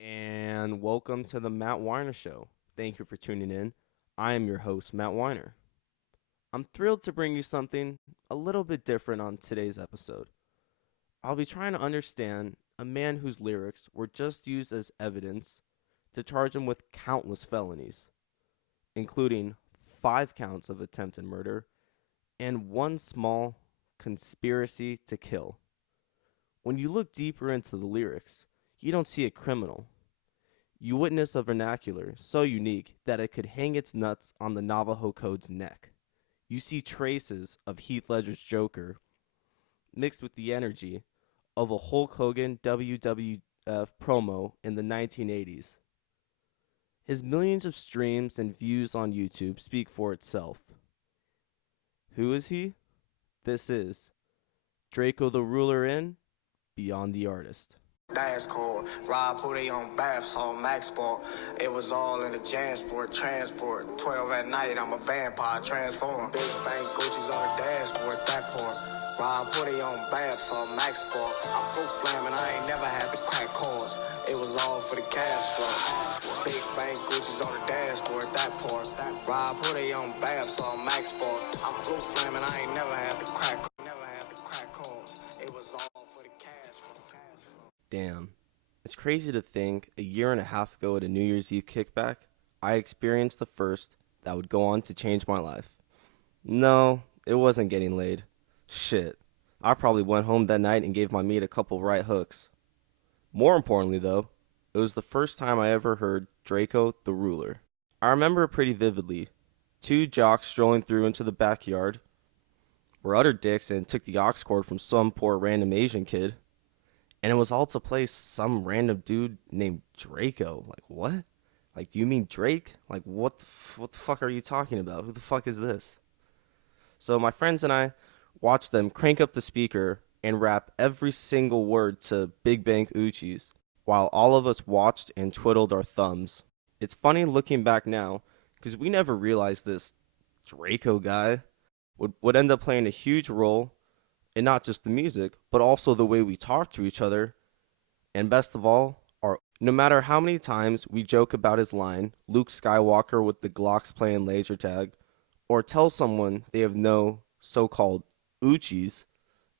And welcome to the Matt Weiner Show. Thank you for tuning in. I am your host, Matt Weiner. I'm thrilled to bring you something a little bit different on today's episode. I'll be trying to understand a man whose lyrics were just used as evidence to charge him with countless felonies, including 5 counts of attempted murder and one small conspiracy to kill. When you look deeper into the lyrics, you don't see a criminal. You witness a vernacular so unique that it could hang its nuts on the Navajo Code's neck. You see traces of Heath Ledger's Joker mixed with the energy of a Hulk Hogan WWF promo in the 1980s. His millions of streams and views on YouTube speak for itself. Who is he? This is Drakeo the Ruler in Beyond the Artist. Dance code, Rob put it on bath salt, Max Sport. It was all in the Jansport, transport. 12 at night, I'm a vampire, transform. Big bang Gucci's on the dashboard, that port. Rob put it on bath salt, Max Sport. I'm full flaming, I ain't never had to crack cords. It was all for the cash flow. Big bang Gucci's on the dashboard, that port. Rob put it on bath salt, Max Sport. I'm full flaming, I ain't never had to crack cords. It was all for the cash flow. Damn. It's crazy to think a year and a half ago at a New Year's Eve kickback, I experienced the first that would go on to change my life. No, it wasn't getting laid. Shit. I probably went home that night and gave my meat a couple right hooks. More importantly, though, it was the first time I ever heard Drakeo the Ruler. I remember it pretty vividly. 2 jocks strolling through into the backyard were utter dicks and took the aux cord from some poor random Asian kid. And it was all to play some random dude named Drakeo. Like, what? Like, do you mean Drake? Like, what the fuck are you talking about? Who the fuck is this? So my friends and I watched them crank up the speaker and rap every single word to Big Bang Uchis, while all of us watched and twiddled our thumbs. It's funny looking back now, because we never realized this Drakeo guy would end up playing a huge role in not just the music, but also the way we talk to each other. And best of all, no matter how many times we joke about his line, Luke Skywalker with the Glocks playing laser tag, or tell someone they have no so-called Uchis,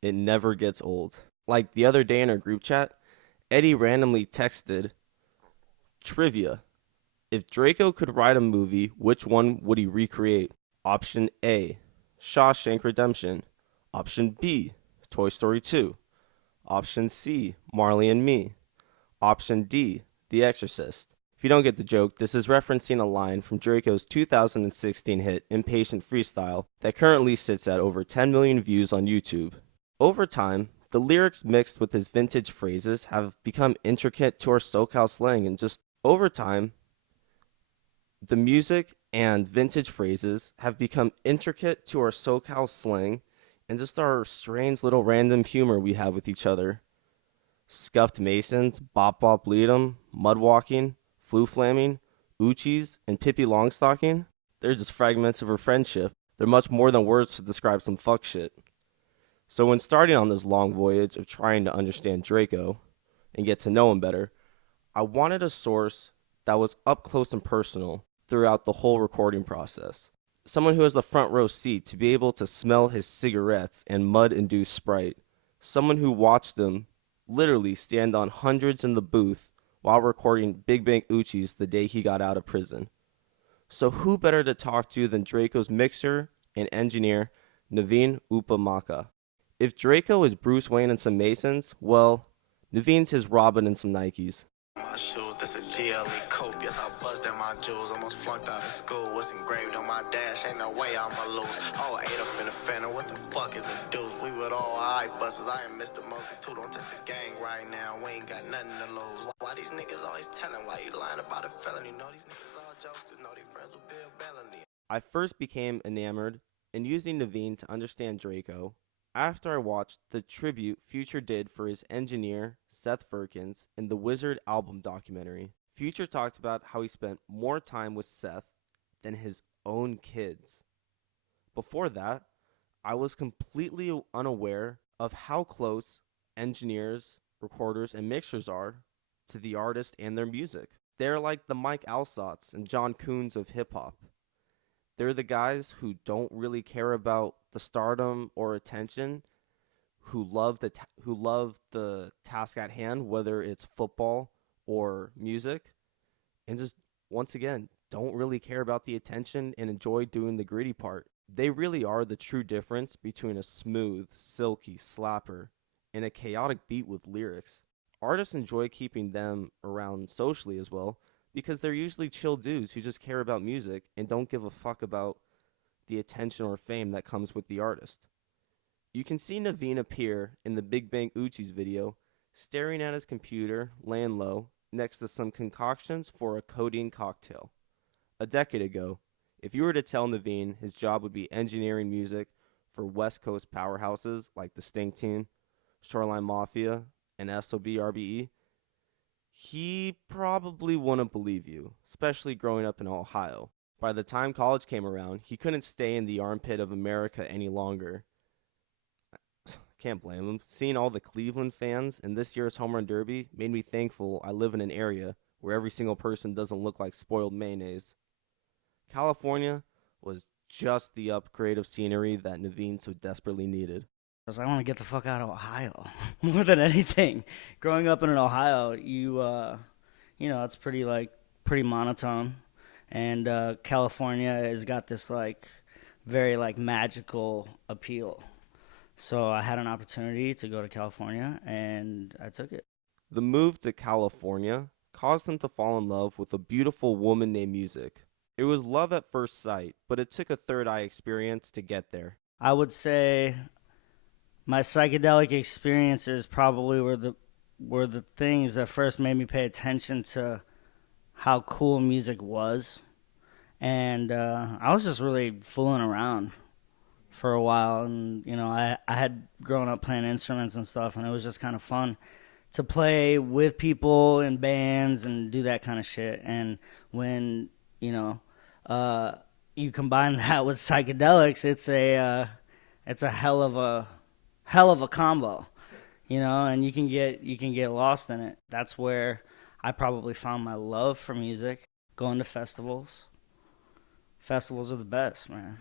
it never gets old. Like the other day in our group chat, Eddie randomly texted, "Trivia. If Drakeo could write a movie, which one would he recreate? Option A, Shawshank Redemption. Option B, Toy Story 2. Option C, Marley and Me. Option D, The Exorcist." If you don't get the joke, this is referencing a line from Drakeo's 2016 hit Impatient Freestyle that currently sits at over 10 million views on YouTube. Over time, the lyrics mixed with his vintage phrases have become intricate to our SoCal slang, and just over time, the music and vintage phrases have become intricate to our SoCal slang and just our strange little random humor we have with each other. Scuffed Masons, Bop Bop Bleed 'em, Mud Walking, Flu Flaming, Uchis, and Pippi Longstocking, they're just fragments of our friendship. They're much more than words to describe some fuck shit. So when starting on this long voyage of trying to understand Drakeo and get to know him better, I wanted a source that was up close and personal throughout the whole recording process. Someone who has the front row seat to be able to smell his cigarettes and mud-induced Sprite. Someone who watched him literally stand on hundreds in the booth while recording Big Bang Uchis the day he got out of prison. So who better to talk to than Drakeo's mixer and engineer, Navin Upamaka? If Drakeo is Bruce Wayne and some Masons, well, Navin's his Robin and some Nikes. My shoes, that's a GLE cope. Yes, I busted my jewels. Almost flunked out of school. What's engraved on my dash? Ain't no way I'ma lose. All ate up in the phantom. What the fuck is a deuce? We with all eye busters. I am Mr. Multitude. Don't test the gang right now. We ain't got nothing to lose. Why these niggas always telling? Why you lying about a felony? Know these niggas all jokesters. Know they friends with Bill Bellamy. I first became enamored in using Navin to understand Drakeo after I watched the tribute Future did for his engineer, Seth Firkins, in the Wizard album documentary. Future talked about how he spent more time with Seth than his own kids. Before that, I was completely unaware of how close engineers, recorders, and mixers are to the artist and their music. They're like the Mike Alsots and John Coons of hip hop. They're the guys who don't really care about the stardom or attention, who love the task at hand, whether it's football or music, and just once again don't really care about the attention and enjoy doing the gritty part. They really are the true difference between a smooth, silky slapper and a chaotic beat with lyrics. Artists enjoy keeping them around socially as well because they're usually chill dudes who just care about music and don't give a fuck about the attention or fame that comes with the artist. You can see Navin appear in the Big Bang Uchi's video, staring at his computer, laying low, next to some concoctions for a codeine cocktail. A decade ago, if you were to tell Navin his job would be engineering music for West Coast powerhouses like the Stinc Team, Shoreline Mafia, and SOB/RBE, he probably wouldn't believe you, especially growing up in Ohio. By the time college came around, he couldn't stay in the armpit of America any longer. Can't blame him. Seeing all the Cleveland fans in this year's Home Run Derby made me thankful I live in an area where every single person doesn't look like spoiled mayonnaise. California was just the upgrade of scenery that Navin so desperately needed. Because I want to get the fuck out of Ohio more than anything. Growing up in Ohio, it's pretty monotone, and California has got this very magical appeal. So I had an opportunity to go to California, and I took it. The move to California caused him to fall in love with a beautiful woman named Music. It was love at first sight, but it took a third eye experience to get there. I would say my psychedelic experiences probably were the things that first made me pay attention to how cool music was. And I was just really fooling around for a while, and I had grown up playing instruments and stuff, and it was just kind of fun to play with people in bands and do that kind of shit. And when you combine that with psychedelics, it's a hell of a combo, and you can get lost in it. That's where I probably found my love for music, going to festivals. Festivals are the best, man.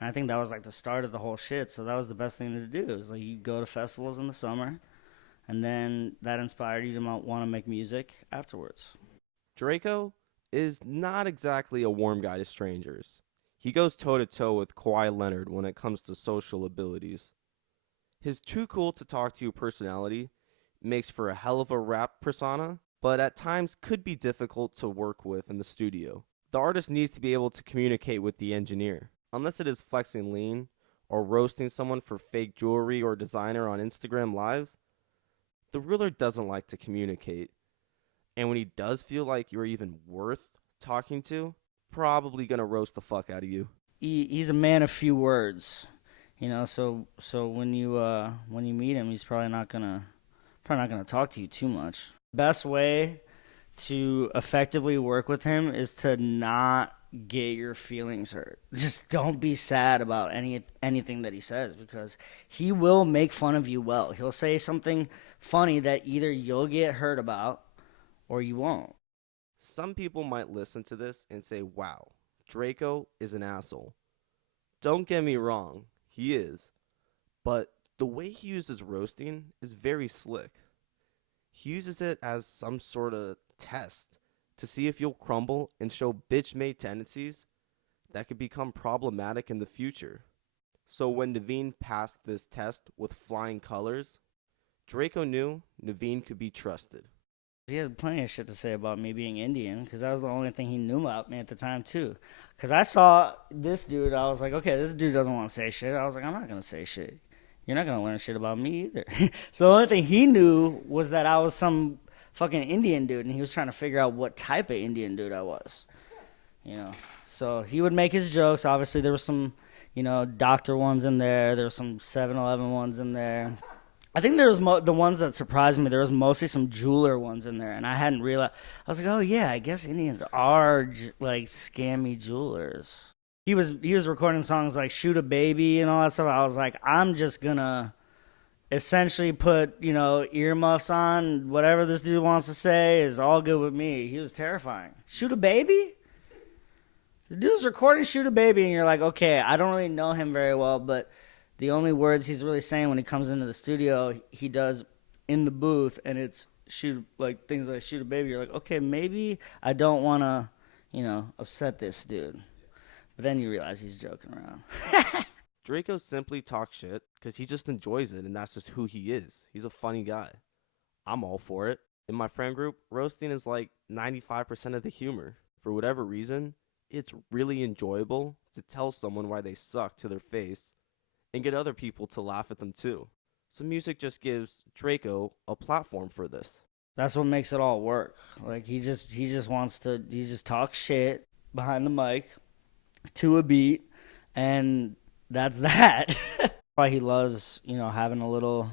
And I think that was the start of the whole shit. So that was the best thing to do. It was you go to festivals in the summer, and then that inspired you to want to make music afterwards. Drakeo is not exactly a warm guy to strangers. He goes toe-to-toe with Kawhi Leonard when it comes to social abilities. His too cool to talk to personality makes for a hell of a rap persona, but at times could be difficult to work with in the studio. The artist needs to be able to communicate with the engineer. Unless it is flexing lean or roasting someone for fake jewelry or designer on Instagram Live, the ruler doesn't like to communicate. And when he does feel like you're even worth talking to, probably gonna roast the fuck out of you. He's a man of few words, So when you meet him, he's probably not gonna talk to you too much. Best way to effectively work with him is to not get your feelings hurt. Just don't be sad about anything that he says, because he will make fun of you well. He'll say something funny that either you'll get hurt about or you won't. Some people might listen to this and say, wow, Drakeo is an asshole. Don't get me wrong, he is. But the way he uses roasting is very slick. He uses it as some sort of test to see if you'll crumble and show bitch-made tendencies that could become problematic in the future. So when Navin passed this test with flying colors, Drakeo knew Navin could be trusted. He had plenty of shit to say about me being Indian, because that was the only thing he knew about me at the time, too. Because I saw this dude, I was like, okay, this dude doesn't want to say shit. I was like, I'm not going to say shit. You're not going to learn shit about me either. So the only thing he knew was that I was some fucking Indian dude, and he was trying to figure out what type of Indian dude I was. So he would make his jokes. Obviously, there were some, doctor ones in there. There were some 7-Eleven ones in there. I think there was the ones that surprised me. There was mostly some jeweler ones in there, and I hadn't realized. I was like, oh yeah, I guess Indians are scammy jewelers. He was recording songs like "Shoot a Baby" and all that stuff. I was like, I'm just gonna essentially put, earmuffs on. Whatever this dude wants to say is all good with me. He was terrifying. Shoot a baby? The dude's recording Shoot a Baby, and you're like, okay, I don't really know him very well, but the only words he's really saying when he comes into the studio, he does in the booth, and it's things like Shoot a Baby. You're like, okay, maybe I don't want to, upset this dude. But then you realize he's joking around. Draco simply talks shit because he just enjoys it, and that's just who he is. He's a funny guy. I'm all for it. In my friend group, roasting is like 95% of the humor. For whatever reason, it's really enjoyable to tell someone why they suck to their face and get other people to laugh at them too. So music just gives Draco a platform for this. That's what makes it all work. Like he just talks shit behind the mic to a beat, and that's that. Why he loves, having a little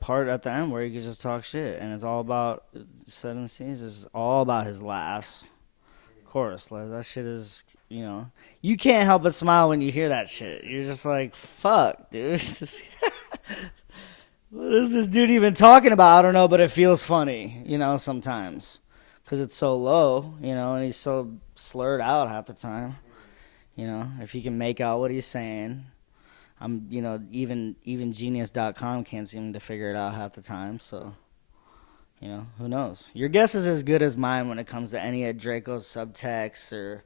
part at the end where he can just talk shit, and it's all about setting the scenes. It's all about his laughs. Of course, that shit is, you can't help but smile when you hear that shit. You're just like, fuck, dude. What is this dude even talking about? I don't know, but it feels funny, sometimes. Because it's so low, and he's so slurred out half the time. If you can make out what he's saying. Even genius.com can't seem to figure it out half the time, so, who knows? Your guess is as good as mine when it comes to any of Draco's subtext or,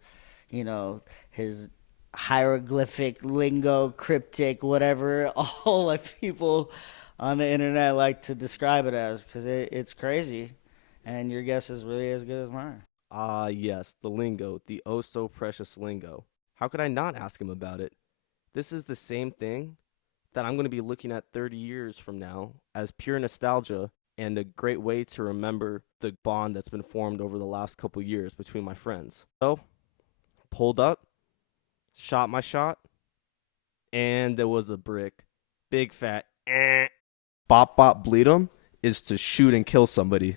his hieroglyphic, lingo, cryptic, whatever, all like people on the internet like to describe it as, because it's crazy, and your guess is really as good as mine. Ah, yes, the lingo, the oh so precious lingo. How could I not ask him about it? This is the same thing that I'm going to be looking at 30 years from now as pure nostalgia and a great way to remember the bond that's been formed over the last couple years between my friends. So, pulled up, shot my shot, and there was a brick. Big fat bop bop bleed 'em is to shoot and kill somebody.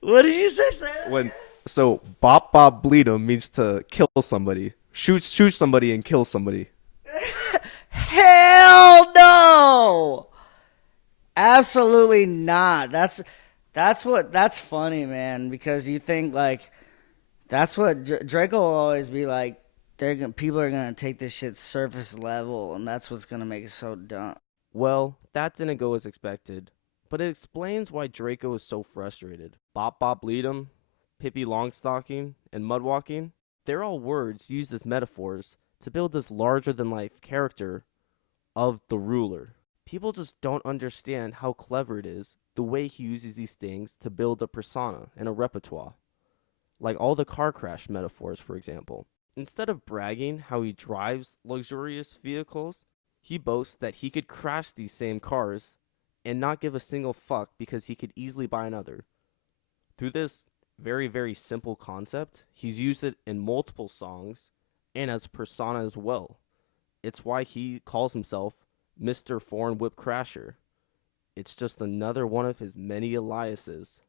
What did you say? So bop bop bleed 'em means to kill somebody. Shoot somebody and kill somebody. Hell no! Absolutely not. That's funny, man, because you think that's what Draco will always be like. People are gonna take this shit surface level, and that's what's gonna make it so dumb. Well, that didn't go as expected, but it explains why Draco is so frustrated. Bop bop bleed 'em, Pippi Longstocking, and Mudwalking, they're all words used as metaphors to build this larger-than-life character of the ruler. People just don't understand how clever it is the way he uses these things to build a persona and a repertoire. Like all the car crash metaphors, for example. Instead of bragging how he drives luxurious vehicles, he boasts that he could crash these same cars and not give a single fuck because he could easily buy another. Through this very, very simple concept, he's used it in multiple songs and as persona as well. It's why he calls himself Mr. Foreign Whip Crasher. It's just another one of his many aliases.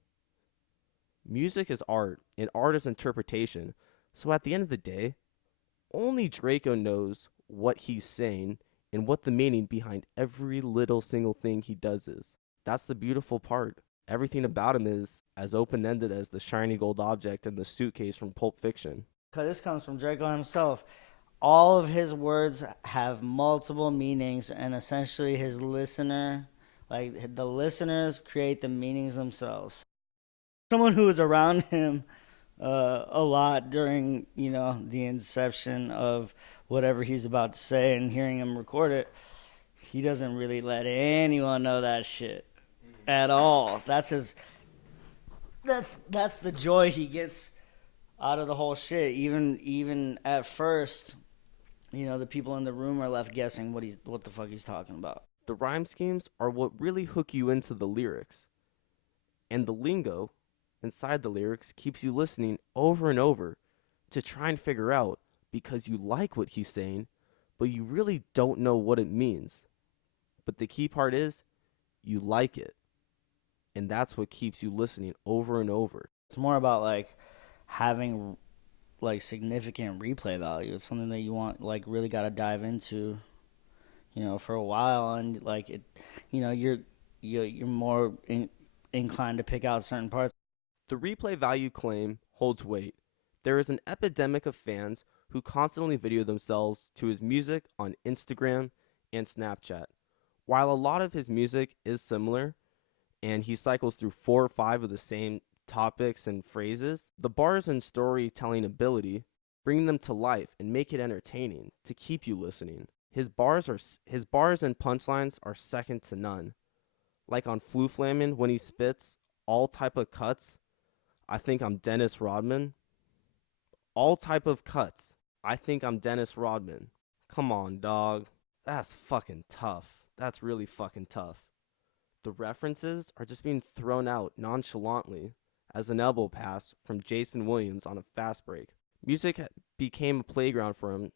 Music is art, and art is interpretation, so at the end of the day, only Draco knows what he's saying and what the meaning behind every little single thing he does is. That's the beautiful part. Everything about him is as open-ended as the shiny gold object in the suitcase from Pulp Fiction. Because this comes from Draco himself. All of his words have multiple meanings, and essentially his listeners create the meanings themselves. Someone who was around him a lot during, the inception of whatever he's about to say and hearing him record it, he doesn't really let anyone know that shit at all. That's the joy he gets out of the whole shit. Even at first, the people in the room are left guessing what the fuck he's talking about. The rhyme schemes are what really hook you into the lyrics. And the lingo inside the lyrics keeps you listening over and over to try and figure out, because you like what he's saying, but you really don't know what it means. But the key part is, you like it. And that's what keeps you listening over and over. It's more about having like significant replay value. It's something that you want like really got to dive into, for a while, and like it, you're more inclined to pick out certain parts. The replay value claim holds weight. There is an epidemic of fans who constantly video themselves to his music on Instagram and Snapchat. While a lot of his music is similar, and he cycles through 4 or 5 of the same topics and phrases, the bars and storytelling ability bring them to life and make it entertaining to keep you listening. His bars and punchlines are second to none. Like on Flu Flamin' when he spits all type of cuts. I think I'm Dennis Rodman. All type of cuts. I think I'm Dennis Rodman. Come on, dog. That's fucking tough. That's really fucking tough. The references are just being thrown out nonchalantly as an elbow pass from Jason Williams on a fast break. Music became a playground for him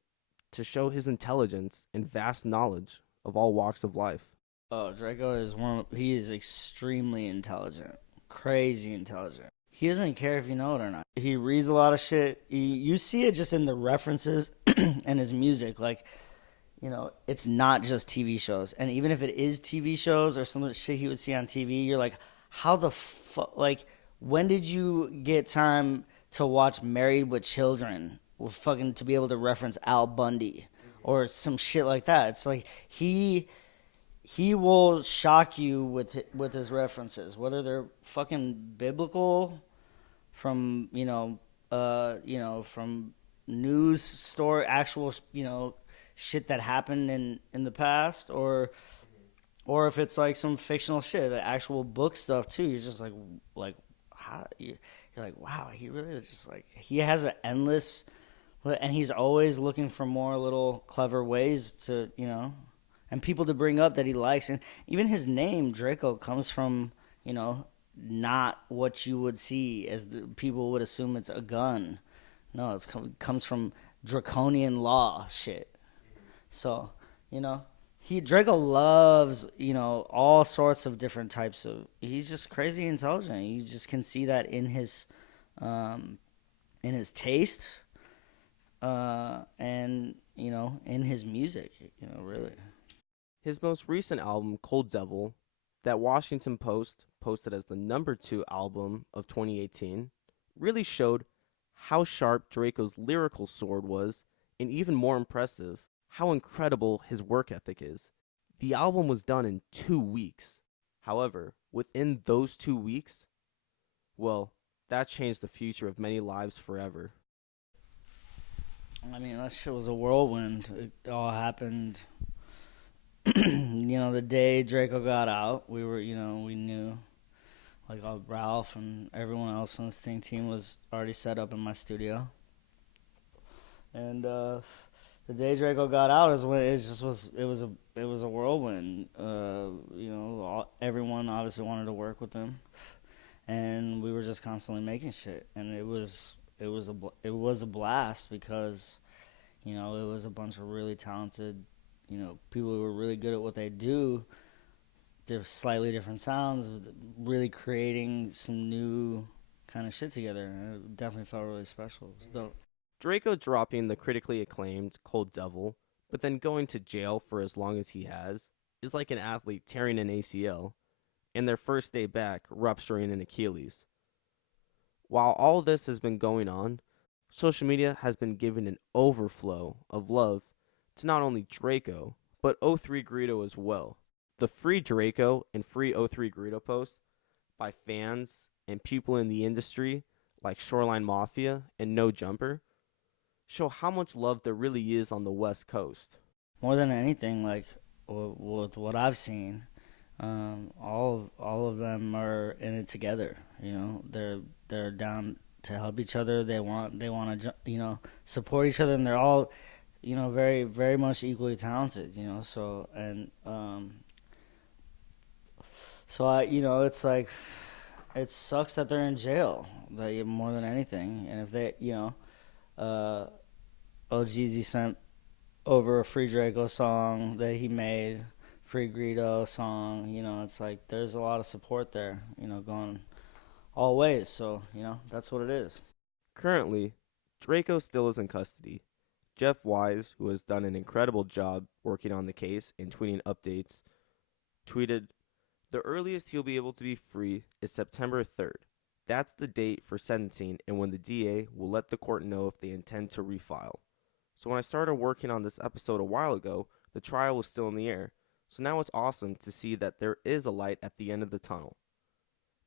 to show his intelligence and vast knowledge of all walks of life. Oh, Draco is he is extremely intelligent. Crazy intelligent. He doesn't care if you know it or not. He reads a lot of shit. You see it just in the references and his music. Like, it's not just TV shows. And even if it is TV shows or some of the shit he would see on TV, you're like, how the fuck? Like, when did you get time to watch Married with Children to be able to reference Al Bundy or some shit like that? It's like he will shock you with his references, whether they're fucking biblical, from from news story, actual shit that happened in the past, or if it's like some fictional shit, the actual book stuff too. You're just like how you're like, wow, he really is just like, he has an endless, and he's always looking for more little clever ways to and people to bring up that he likes. And even his name Draco comes from not what you would see as the people would assume it's a gun. No, it comes from draconian law shit. So Draco loves all sorts of different types of. He's just crazy intelligent. You just can see that in his taste, and in his music. Really. His most recent album, Cold Devil, that Washington Post posted as the #2 album of 2018, really showed how sharp Draco's lyrical sword was, and even more impressive, how incredible his work ethic is. The album was done in 2 weeks. However, within those 2 weeks, well, that changed the future of many lives forever. I mean, that shit was a whirlwind. It all happened. The day Draco got out, we knew, like, Ralph and everyone else on the Stinc team was already set up in my studio. And the day Draco got out is when it was a whirlwind. Everyone obviously wanted to work with him, and we were just constantly making shit, and it was a blast because it was a bunch of really talented people who were really good at what they do. They're slightly different sounds, really creating some new kind of shit together. It definitely felt really special. It was dope. Draco dropping the critically acclaimed Cold Devil, but then going to jail for as long as he has, is like an athlete tearing an ACL, and their first day back rupturing an Achilles. While all this has been going on, social media has been giving an overflow of love to not only Draco, but O3 Greedo as well. The Free Draco and Free O3 Greedo posts by fans and people in the industry like Shoreline Mafia and No Jumper show how much love there really is on the West Coast. More than anything, like with what I've seen, all of them are in it together. They're down to help each other. They want to support each other, and they're all very, very much equally talented. So I it's like, it sucks that they're in jail, more than anything. And if they OGZ sent over a Free Draco song that he made, Free Greedo song, it's like there's a lot of support there, going all ways. So that's what it is. Currently, Draco still is in custody. Jeff Wise, who has done an incredible job working on the case and tweeting updates, tweeted, "The earliest he'll be able to be free is September 3rd. That's the date for sentencing and when the DA will let the court know if they intend to refile." So when I started working on this episode a while ago, the trial was still in the air. So now it's awesome to see that there is a light at the end of the tunnel.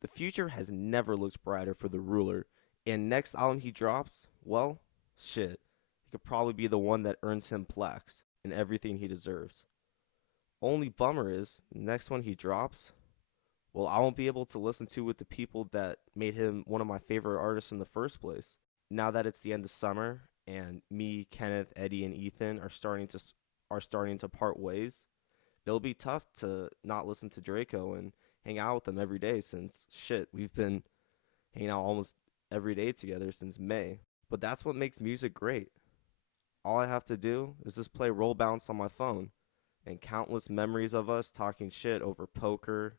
The future has never looked brighter for the ruler, and next album he drops, well, shit, it could probably be the one that earns him plaques and everything he deserves. Only bummer is, next one he drops, well, I won't be able to listen to with the people that made him one of my favorite artists in the first place. Now that it's the end of summer and me, Kenneth, Eddie, and Ethan are starting to part ways, it'll be tough to not listen to Draco and hang out with them every day since shit, we've been hanging out almost every day together since May. But that's what makes music great. All I have to do is just play Roll Bounce on my phone, and countless memories of us talking shit over poker,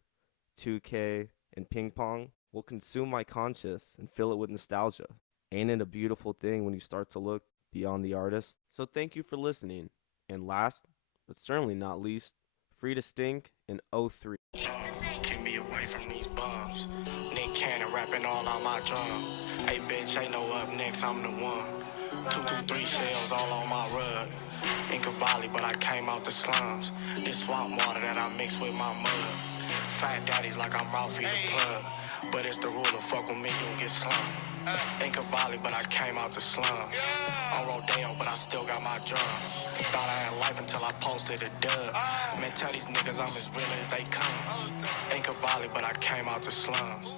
2K, and ping pong will consume my conscious and fill it with nostalgia. Ain't it a beautiful thing when you start to look beyond the artist? So thank you for listening. And last, but certainly not least, free to Stinc in 03. Keep me away from these bums. Nick Cannon rapping all on my drum. Hey bitch, ain't no up next, I'm the one. 223 shells all on my rug. In Cavalli, but I came out the slums. This swamp water that I mix with my mud. Fat daddies like I'm Ralphie the plug. But it's the ruler, fuck with me, you get slumped. In Cavalli, but I came out the slums. On Rodeo, but I still got my drum. Thought I had life until I posted a dub. Man, tell these niggas I'm as real as they come. In Cavalli, but I came out the slums.